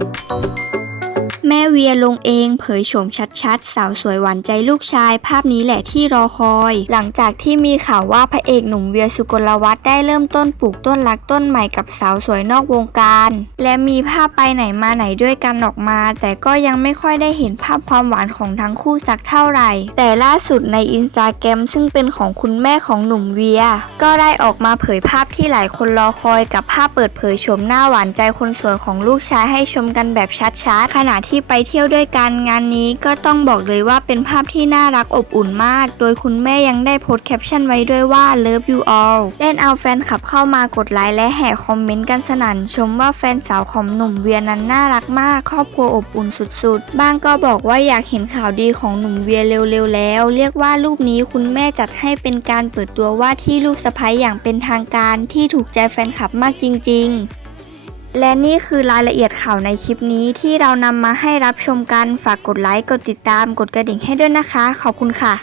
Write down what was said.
Thank you. แม่เวียลงเองเผยโฉมชัดๆ สาวสวยหวานใจลูกชาย ภาพนี้แหละที่รอคอย หลังจากที่มีข่าวว่าพระเอกหนุ่มเวียสุกลวัฒน์ได้เริ่มต้นปลูกต้นรักต้นใหม่กับสาวสวยนอกวงการ และมีภาพไปไหนมาไหนด้วยกันออกมา แต่ก็ยังไม่ค่อยได้เห็นภาพความหวานของทั้งคู่สักเท่าไหร่ แต่ล่าสุดในอินสตาแกรมซึ่งเป็นของคุณแม่ของหนุ่มเวีย ก็ได้ออกมาเผยภาพที่หลายคนรอคอยกับภาพเปิดเผยโฉมหน้าหวานใจคนสวยของลูกชายให้ชมกันแบบชัดๆขณะที่ไปเที่ยวด้วยกันงานนี้ก็ต้องบอกเลยว่าเป็นภาพที่น่ารักอบอุ่นมาก โดยคุณแม่ยังได้โพสต์แคปชั่นไว้ด้วยว่า love you all เล่นเอาแฟนคลับเข้ามากดไลค์และแห่คอมเมนต์กันสนั่น ชมว่าแฟนสาวของหนุ่มเวียนั้นน่ารักมาก ครอบครัวอบอุ่นสุดๆ บ้างก็บอกว่าอยากเห็นข่าวดีของหนุ่มเวียเร็วๆแล้ว เรียกว่ารูปนี้คุณแม่จัดให้เป็นการเปิดตัวว่าที่ลูกสะใภ้อย่างเป็นทางการที่ถูกใจแฟนคลับมากจริง ๆ และนี่คือรายละเอียดข่าวในคลิปนี้ที่เรานำมาให้รับชมกัน ฝากกดไลค์ กดติดตาม กดกระดิ่งให้ด้วยนะคะ ขอบคุณค่ะ